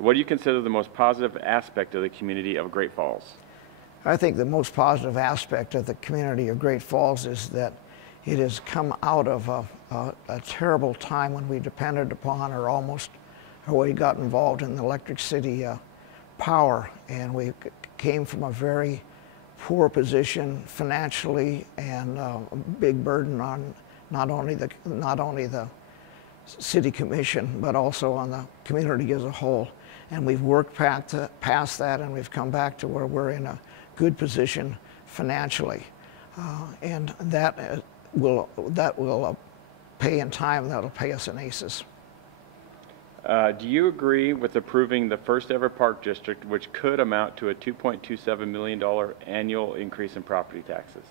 What do you consider the most positive aspect of the community of Great Falls? I think the most positive aspect of the community of Great Falls is that it has come out of a terrible time when we depended upon or we got involved in the electric city power, and we came from a very poor position financially and a big burden on not only the city commission but also on the community as a whole. And we've worked past that, and we've come back to where we're in a good position financially, and that will pay in time. That'll pay us in ACEs. Do you agree with approving the first ever park district, which could amount to a $2.27 million annual increase in property taxes?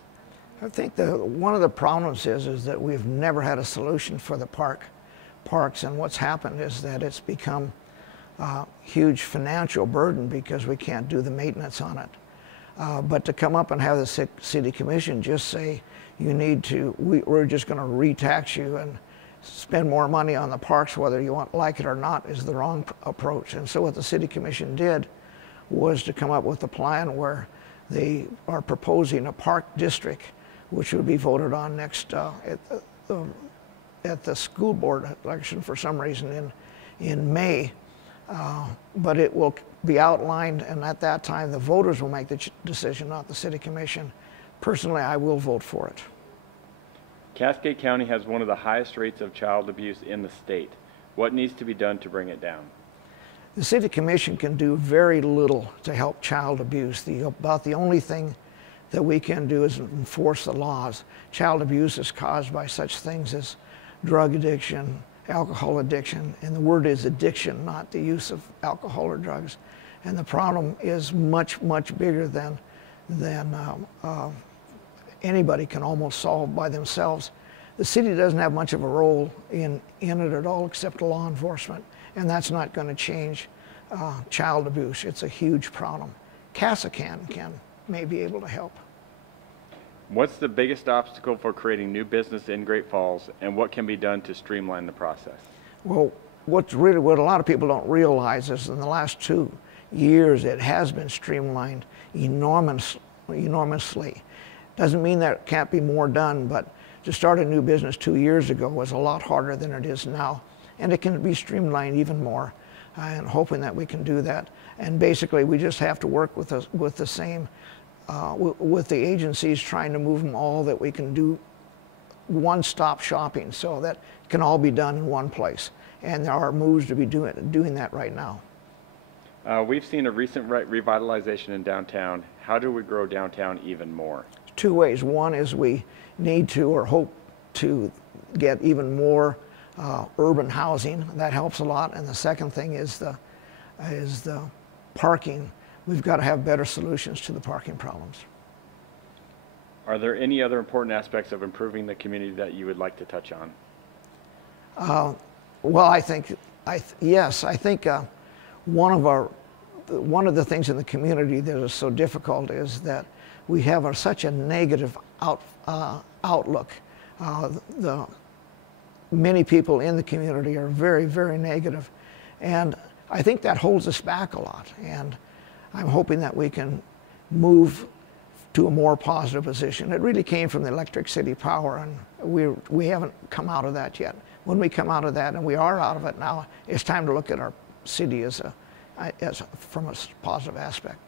I think one of the problems is that we've never had a solution for the parks, and what's happened is that it's become a huge financial burden because we can't do the maintenance on it. But to come up and have the city commission just say, we're just going to re-tax you and spend more money on the parks whether you like it or not, is the wrong approach. And so what the city commission did was to come up with a plan where they are proposing a park district which would be voted on next at the school board election for some reason in May. But it will be outlined, and at that time the voters will make the decision, not the city commission. Personally, I will vote for it. Cascade County has one of the highest rates of child abuse in the state. What needs to be done to bring it down? The city commission can do very little to help child abuse. About the only thing that we can do is enforce the laws. Child abuse is caused by such things as drug addiction, alcohol addiction, and the word is addiction, not the use of alcohol or drugs. And the problem is much, much bigger than anybody can almost solve by themselves. The city doesn't have much of a role in it at all except law enforcement, and that's not going to change child abuse. It's a huge problem. CASA may be able to help. What's the biggest obstacle for creating new business in Great Falls, and what can be done to streamline the process? Well, what a lot of people don't realize is in the last 2 years it has been streamlined enormously. Doesn't mean that it can't be more done, but to start a new business 2 years ago was a lot harder than it is now, and it can be streamlined even more. And hoping that we can do that. And basically, we just have to work with the agencies, trying to move them all, that we can do one-stop shopping so that it can all be done in one place. And there are moves to be doing that right now. We've seen a recent revitalization in downtown. How do we grow downtown even more? 2 ways. One is we need to or hope to get even more urban housing. That helps a lot. And the second thing is the parking. We've got to have better solutions to the parking problems. Are there any other important aspects of improving the community that you would like to touch on? Well, yes. I think one of the things in the community that is so difficult is that we have such a negative outlook. Many people in the community are very, very negative, and I think that holds us back a lot. And I'm hoping that we can move to a more positive position. It really came from the electric city power, and we haven't come out of that yet. When we come out of that, and we are out of it now, it's time to look at our city from a positive aspect.